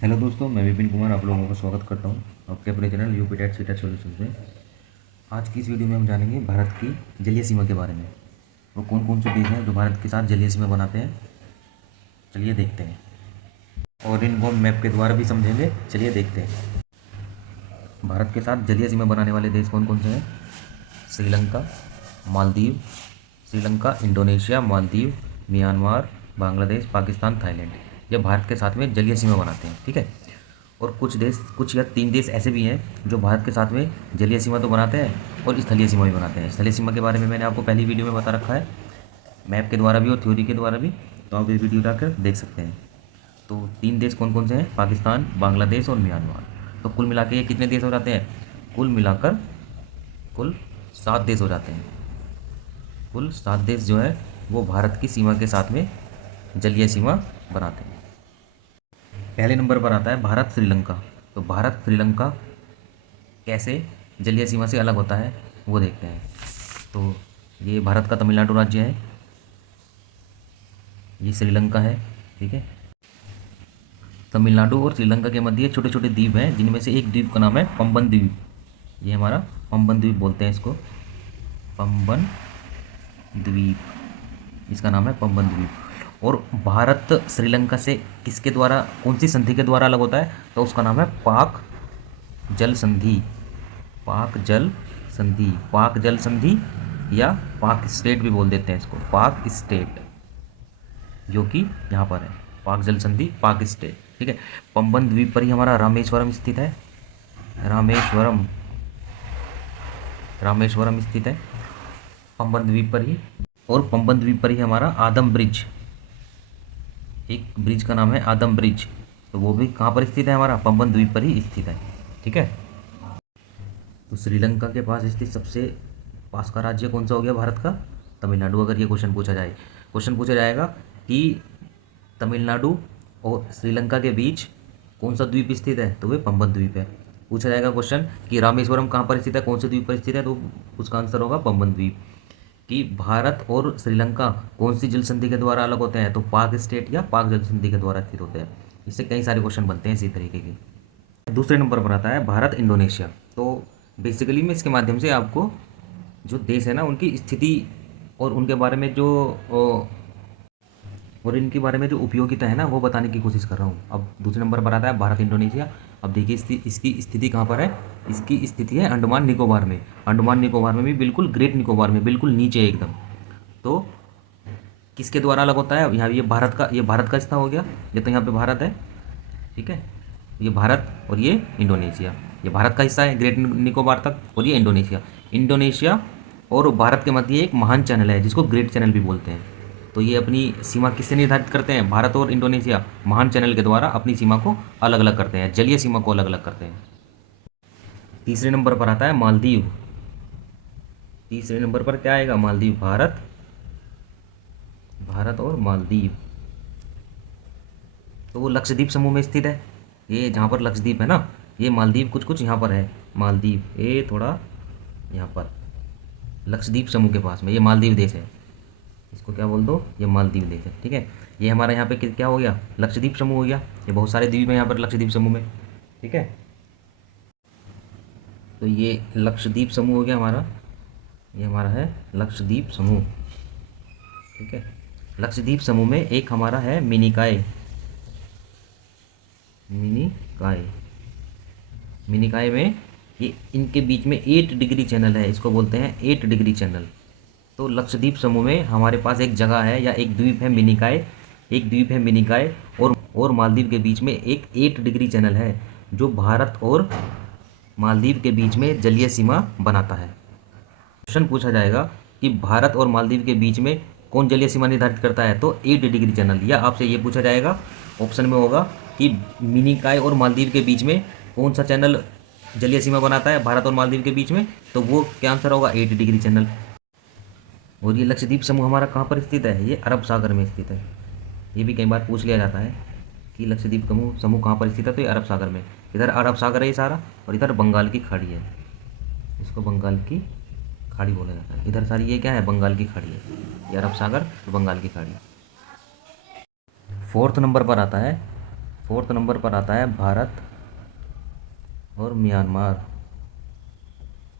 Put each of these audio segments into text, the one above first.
Hello दोस्तों, मैं विपिन कुमार आप लोगों का स्वागत करता हूं आपके अपने channel UP TET CTET solution में। आज की इस वीडियो में हम जानेंगे भारत की जलीय सीमा के बारे में। वो कौन कौन से देश हैं जो भारत के साथ जलीय सीमा बनाते हैं, चलिए देखते हैं। और इनको हम मैप के द्वारा भी समझेंगे, चलिए देखते हैं। भारत के साथ जलीय सीमा बनाने वाले देश कौन कौन से हैं? Sri Lanka, Maldives, Sri Lanka, Indonesia, Maldives, Myanmar, Bangladesh, Pakistan, Thailand. ये भारत के साथ में जलीय सीमा बनाते हैं, ठीक है। और कुछ देश, कुछ या 3 देश ऐसे भी हैं जो भारत के साथ में जलीय सीमा तो बनाते हैं और स्थलीय सीमा भी बनाते हैं। स्थलीय सीमा के बारे में मैंने आपको पहली वीडियो में बता रखा है, मैप के द्वारा भी और थ्योरी के द्वारा भी, तो आप ये वीडियो जाकर देख सकते हैं। तो 3 देश कौन कौन से हैं? पाकिस्तान, बांग्लादेश और म्यांमार। तो कुल मिला के ये कितने देश हो जाते हैं? कुल मिलाकर कुल 7 देश हो जाते हैं। कुल 7 देश जो है वो भारत की सीमा के साथ में जलीय सीमा बनाते हैं। पहले नंबर पर आता है भारत श्रीलंका। तो भारत श्रीलंका कैसे जलीय सीमा से अलग होता है वो देखते हैं। तो ये भारत का तमिलनाडु राज्य है, ये श्रीलंका है, ठीक है। तमिलनाडु और श्रीलंका के मध्य छोटे छोटे द्वीप हैं, जिनमें से एक द्वीप का नाम है पंबन द्वीप। ये हमारा पंबन द्वीप बोलते हैं इसको, पंबन द्वीप, इसका नाम है पंबन द्वीप। और भारत श्रीलंका से किसके द्वारा, कौन सी संधि के द्वारा अलग होता है? तो उसका नाम है पाक जल संधि। पाक जल संधि, पाक जल संधि या पाक स्टेट भी बोल देते हैं इसको, पाक स्टेट, जो कि यहाँ पर है पाक जल संधि, पाक स्टेट, ठीक है। पंबन द्वीप पर ही हमारा रामेश्वरम स्थित है, रामेश्वरम, रामेश्वरम स्थित है पंबन द्वीप पर ही। और पंबन द्वीप पर ही हमारा आदम ब्रिज, एक ब्रिज का नाम है आदम ब्रिज, तो वो भी कहाँ पर स्थित है? हमारा पंबन द्वीप पर ही स्थित है, ठीक है। तो श्रीलंका के पास स्थित सबसे पास का राज्य कौन सा हो गया भारत का? तमिलनाडु। अगर ये क्वेश्चन पूछा जाए, क्वेश्चन पूछा जाएगा कि तमिलनाडु और श्रीलंका के बीच कौन सा द्वीप स्थित है, तो वे पंबन द्वीप है। पूछा जाएगा क्वेश्चन कि रामेश्वरम कहाँ पर स्थित है, कौन से द्वीप पर स्थित है, तो उसका आंसर होगा पंबन द्वीप। कि भारत और श्रीलंका कौन सी जल संधि के द्वारा अलग होते हैं, तो पाक स्टेट या पाक जल संधि के द्वारा स्थित होते हैं। इससे कई सारे क्वेश्चन बनते हैं इसी तरीके के। दूसरे नंबर पर आता है भारत इंडोनेशिया। तो बेसिकली मैं इसके माध्यम से आपको जो देश है ना उनकी स्थिति और उनके बारे में जो और इनके बारे में जो उपयोगिता है ना वो बताने की कोशिश कर रहा हूँ। अब दूसरे नंबर पर आता है भारत इंडोनेशिया। अब देखिए इसकी स्थिति कहाँ पर है? इसकी स्थिति है अंडमान निकोबार में। अंडमान निकोबार में भी बिल्कुल ग्रेट निकोबार में बिल्कुल नीचे एकदम। तो किसके द्वारा अलग होता है? यहाँ ये भारत का हिस्सा हो गया, ये तो यहाँ पे भारत है, ठीक है। ये भारत और ये इंडोनेशिया, ये भारत का हिस्सा है ग्रेट निकोबार तक, और ये इंडोनेशिया। इंडोनेशिया और भारत के मध्य एक महान चैनल है जिसको ग्रेट चैनल भी बोलते हैं। तो ये अपनी सीमा किससे निर्धारित करते हैं? भारत और इंडोनेशिया महान चैनल के द्वारा अपनी सीमा को अलग अलग करते हैं, जलीय सीमा को अलग अलग करते हैं। तीसरे नंबर पर आता है मालदीव। तीसरे नंबर पर क्या आएगा? मालदीव। भारत, भारत और मालदीव, तो वो लक्षद्वीप समूह में स्थित है। ये जहाँ पर लक्षद्वीप है ना, ये मालदीव कुछ कुछ यहाँ पर है। मालदीव ये थोड़ा यहाँ पर लक्षद्वीप समूह के पास में ये मालदीव देश है, इसको क्या बोल दो? ये मालदीव देश है, ठीक है। ये हमारा यहाँ पे क्या हो गया? लक्षद्वीप समूह हो गया। ये बहुत सारे द्वीप हैं यहाँ पर लक्षद्वीप समूह में, ठीक है। तो ये लक्षद्वीप समूह हो गया हमारा, ये हमारा है लक्षद्वीप समूह, ठीक है। लक्षद्वीप समूह में एक हमारा है मिनिकाय। मिनिकाय, मिनिकाय में ये इनके बीच में 8 डिग्री चैनल है, इसको बोलते हैं 8 डिग्री चैनल। तो लक्षद्वीप समूह में हमारे पास एक जगह है या एक द्वीप है मिनिकाय, एक द्वीप है मिनिकाय, और मालदीव के बीच में एक 8 डिग्री चैनल है जो भारत और मालदीव के बीच में जलीय सीमा बनाता है। क्वेश्चन पूछा जाएगा कि भारत और मालदीव के बीच में कौन जलीय सीमा निर्धारित करता है, तो 8 डिग्री चैनल। या आपसे ये पूछा जाएगा, ऑप्शन में होगा कि मिनिकाय और मालदीव के बीच में कौन सा चैनल जलीय सीमा बनाता है भारत और मालदीव के बीच में, तो वो क्या आंसर होगा? 8 डिग्री चैनल। और ये लक्षद्वीप समूह हमारा कहाँ पर स्थित है? ये अरब सागर में स्थित है। ये भी कई बार पूछ लिया जाता है कि लक्षद्वीप समूह कहाँ पर स्थित है, तो ये अरब सागर में। इधर अरब सागर है ये सारा, और इधर बंगाल की खाड़ी है, इसको बंगाल की खाड़ी बोला जाता है। इधर सारी ये क्या है? बंगाल की खाड़ी है, ये अरब सागर और बंगाल की खाड़ी। फोर्थ नंबर पर आता है 4th नंबर पर आता है भारत और म्यांमार।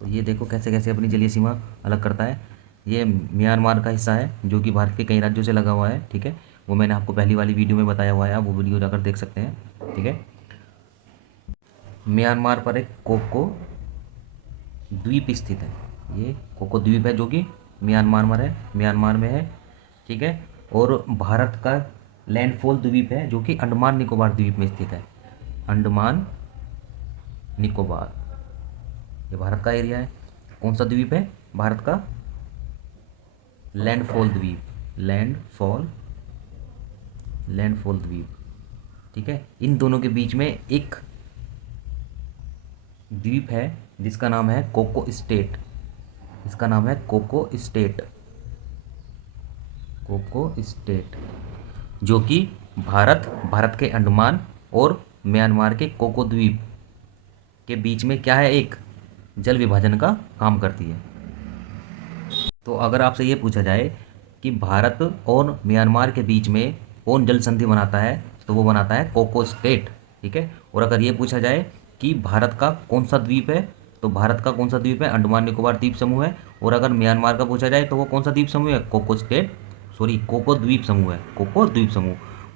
तो ये देखो कैसे कैसे अपनी जलीय सीमा अलग करता है। ये म्यांमार का हिस्सा है जो कि भारत के कई राज्यों से लगा हुआ है, ठीक है। वो मैंने आपको पहली वाली वीडियो में बताया हुआ है, आप वो वीडियो जाकर देख सकते हैं, ठीक है। म्यांमार पर एक कोको द्वीप स्थित है। ये कोको द्वीप है जो कि म्यांमार में है, ठीक है। और भारत का लैंडफॉल द्वीप है जो कि अंडमान निकोबार द्वीप में स्थित है। अंडमान निकोबार ये भारत का एरिया है। कौन सा द्वीप है भारत का? लैंडफॉल द्वीप, लैंडफॉल द्वीप, ठीक है। इन दोनों के बीच में एक द्वीप है जिसका नाम है कोको स्टेट। इसका नाम है कोको स्टेट, जो कि भारत के अंडमान और म्यांमार के कोको द्वीप के बीच में क्या है, एक जल विभाजन का काम करती है। तो अगर आपसे ये पूछा जाए कि भारत और म्यांमार के बीच में कौन जल संधि बनाता है, तो वो बनाता है कोको स्टेट, ठीक है। और अगर ये पूछा जाए कि भारत का कौन सा द्वीप है, तो भारत का कौन सा द्वीप है? अंडमान निकोबार द्वीप समूह है। और अगर म्यांमार का पूछा जाए तो वो कौन सा द्वीप समूह है? कोको द्वीप समूह है।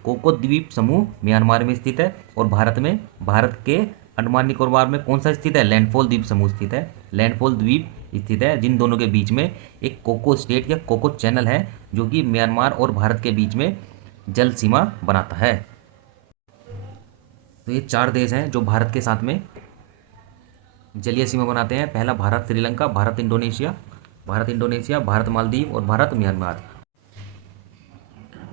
कोको द्वीप समूह म्यांमार में स्थित है। और भारत के अंडमान निकोबार में कौन सा स्थित है? लैंडफॉल द्वीप समूह स्थित है। लैंडफॉल द्वीप स्थित है, जिन दोनों के बीच में एक कोको स्टेट या कोको चैनल है जो कि म्यांमार और भारत के बीच में जल सीमा बनाता है। तो ये 4 देश हैं जो भारत के साथ में जलीय सीमा बनाते हैं। पहला भारत श्रीलंका, भारत इंडोनेशिया, भारत मालदीव और भारत म्यांमार।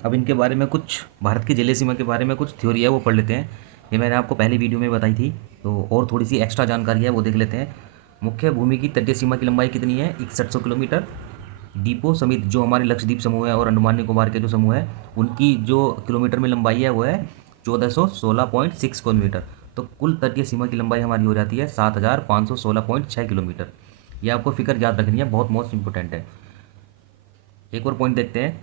अब इनके बारे में कुछ, भारत की जलीय सीमा के बारे में कुछ थ्योरी है वो पढ़ लेते हैं। ये मैंने आपको पहली वीडियो में बताई थी, तो और थोड़ी सी एक्स्ट्रा जानकारी है वो देख लेते हैं। मुख्य भूमि की तटीय सीमा की लंबाई कितनी है? 6100 किलोमीटर। द्वीपों समेत जो हमारे लक्षद्वीप समूह है और अंडमान निकोबार के जो समूह है उनकी जो किलोमीटर में लंबाई है वो है 1416.6 किलोमीटर। तो कुल तटीय सीमा की लंबाई हमारी हो जाती है 7516.6 किलोमीटर। ये आपको फिगर याद रखनी है, बहुत मोस्ट इंपोर्टेंट है। एक और पॉइंट देखते हैं।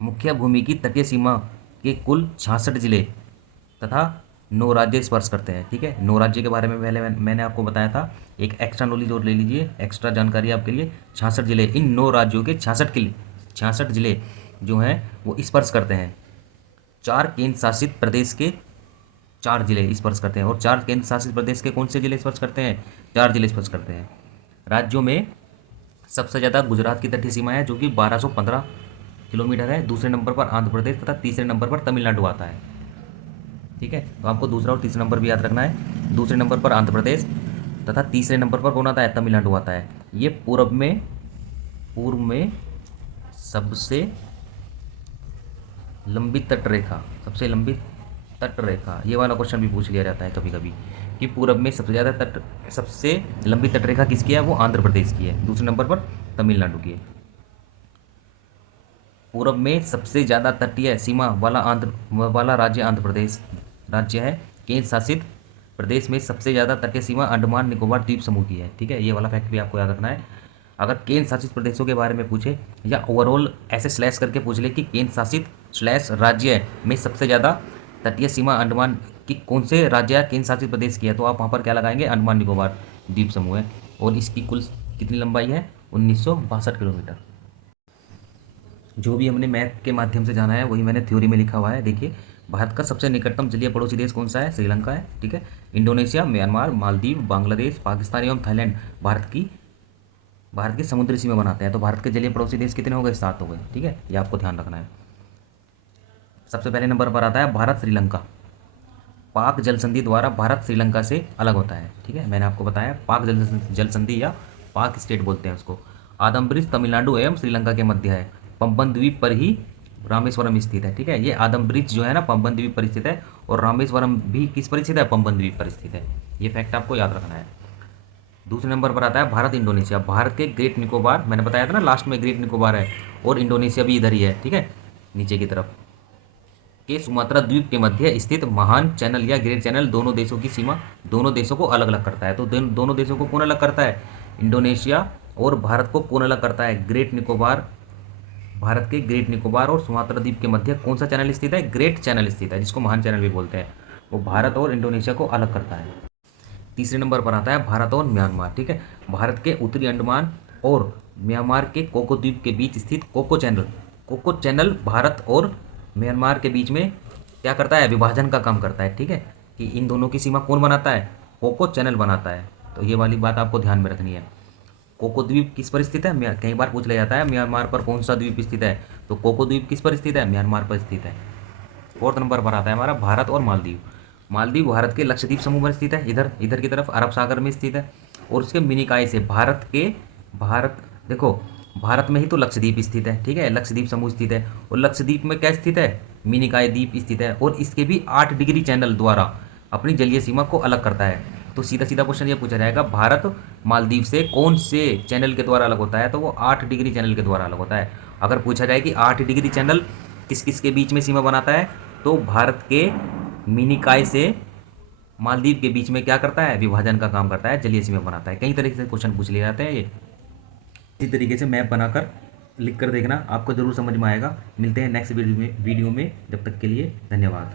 मुख्य भूमि की तटीय सीमा के कुल 66 जिले तथा 9 राज्य स्पर्श करते हैं, ठीक है। 9 राज्य के बारे में पहले मैंने आपको बताया था। एक एक्स्ट्रा नॉलेज और ले लीजिए, एक्स्ट्रा जानकारी आपके लिए। 66 जिले, इन 9 राज्यों के 66 जिले जो हैं वो स्पर्श करते हैं। 4 केंद्र शासित प्रदेश के 4 जिले स्पर्श करते हैं। और 4 केंद्र शासित प्रदेश के कौन से जिले स्पर्श करते हैं? 4 जिले स्पर्श करते हैं। राज्यों में सबसे ज़्यादा गुजरात की तटीय सीमा है जो कि 1215 किलोमीटर है। दूसरे नंबर पर आंध्र प्रदेश तथा तीसरे नंबर पर तमिलनाडु आता है, ठीक है। तो आपको दूसरा और तीसरा नंबर भी याद रखना है। दूसरे नंबर पर आंध्र प्रदेश तथा तीसरे नंबर पर कौन आता है? तमिलनाडु आता है। ये पूर्व में सबसे लंबी तट रेखा, ये वाला क्वेश्चन भी पूछ लिया जाता है कभी कभी कि पूर्व में सबसे लंबी तट रेखा किसकी है? वो आंध्र प्रदेश की है। दूसरे नंबर पर तमिलनाडु की है। पूर्व में सबसे ज़्यादा तटीय सीमा वाला राज्य आंध्र प्रदेश राज्य है। केंद्र शासित प्रदेश में सबसे ज़्यादा तटीय सीमा अंडमान निकोबार द्वीप समूह की है, ठीक है। ये वाला फैक्ट भी आपको याद रखना है। अगर केंद्र शासित प्रदेशों के बारे में पूछे या ओवरऑल ऐसे स्लैश करके पूछ ले कि केंद्र शासित / राज्य में सबसे ज़्यादा तटीय सीमा अंडमान की कौन से राज्य या केंद्र शासित प्रदेश की है, तो आप वहाँ पर क्या लगाएंगे? अंडमान निकोबार द्वीप समूह है। और इसकी कुल कितनी लंबाई है? 1962 किलोमीटर। जो भी हमने मैथ के माध्यम से जाना है वही मैंने थ्योरी में लिखा हुआ है। देखिए, भारत का सबसे निकटतम जलीय पड़ोसी देश कौन सा है? श्रीलंका है, ठीक है। इंडोनेशिया, म्यांमार, मालदीव, बांग्लादेश, पाकिस्तान एवं थाईलैंड भारत की समुद्री सीमा बनाते हैं। तो भारत के जलीय पड़ोसी देश कितने हो गए? 7 हो गए, ठीक है। ये आपको ध्यान रखना है। सबसे पहले नंबर पर आता है भारत श्रीलंका। पाक जल संधि द्वारा भारत श्रीलंका से अलग होता है, ठीक है। मैंने आपको बताया पाक जल संधि या पाक स्टेट बोलते हैं उसको। आदम ब्रिज तमिलनाडु एवं श्रीलंका के मध्य है। पंबन द्वीप पर ही रामेश्वरम स्थित है, ठीक है। ये आदम ब्रिज जो है ना पंबन द्वीप पर स्थित है। और रामेश्वरम भी किस पर स्थित है? पंबन द्वीप पर स्थित है। ये फैक्ट आपको याद रखना है। दूसरे नंबर पर आता है भारत इंडोनेशिया। भारत के ग्रेट निकोबार, मैंने बताया था ना लास्ट में ग्रेट निकोबार है और इंडोनेशिया भी इधर ही है, ठीक है, नीचे की तरफ के सुमात्रा द्वीप के मध्य स्थित महान चैनल या ग्रेट चैनल दोनों देशों की सीमा, दोनों देशों को अलग अलग करता है। तो दोनों देशों को कौन अलग करता है? इंडोनेशिया। और भारत को कौन अलग करता है? ग्रेट निकोबार। भारत के ग्रेट निकोबार और सुमात्रा द्वीप के मध्य कौन सा चैनल स्थित है? ग्रेट चैनल स्थित है, जिसको महान चैनल भी बोलते हैं। वो भारत और इंडोनेशिया को अलग करता है। तीसरे नंबर पर आता है भारत और म्यांमार। ठीक है, भारत के उत्तरी अंडमान और म्यांमार के कोको द्वीप के बीच स्थित कोको चैनल भारत और म्यांमार के बीच में क्या करता है, विभाजन का काम करता है। ठीक है, कि इन दोनों की सीमा कौन बनाता है, कोको चैनल बनाता है। तो ये वाली बात आपको ध्यान में रखनी है। कोको द्वीप किस पर स्थित है, कई बार पूछ लिया जाता है म्यांमार पर कौन सा द्वीप स्थित है, तो कोको द्वीप किस पर स्थित है, म्यांमार पर स्थित है। फोर्थ नंबर पर आता है हमारा भारत और मालदीव। मालदीव भारत के लक्षद्वीप समूह में स्थित है, इधर इधर की तरफ अरब सागर में स्थित है। और उसके मिनिकाय से भारत देखो, भारत में ही तो लक्षद्वीप स्थित है। ठीक है, लक्षद्वीप समूह स्थित है, और लक्षद्वीप में क्या स्थित है, मिनिकाय द्वीप स्थित है, और इसके भी 8 डिग्री चैनल द्वारा अपनी जलीय सीमा को अलग करता है। तो सीधा सीधा क्वेश्चन ये पूछा जाएगा, भारत मालदीव से कौन से चैनल के द्वारा अलग होता है, तो वो 8 डिग्री चैनल के द्वारा अलग होता है। अगर पूछा जाए कि 8 डिग्री चैनल किस किस के बीच में सीमा बनाता है, तो भारत के मिनिकाय से मालदीव के बीच में क्या करता है, विभाजन का काम करता है, जलीय सीमा बनाता है। कई तरीके से क्वेश्चन पूछ लिए जाते हैं ये। इसी तरीके से मैप बनाकर लिख कर देखना, आपको जरूर समझ में आएगा। मिलते हैं नेक्स्ट वीडियो में। जब तक के लिए धन्यवाद।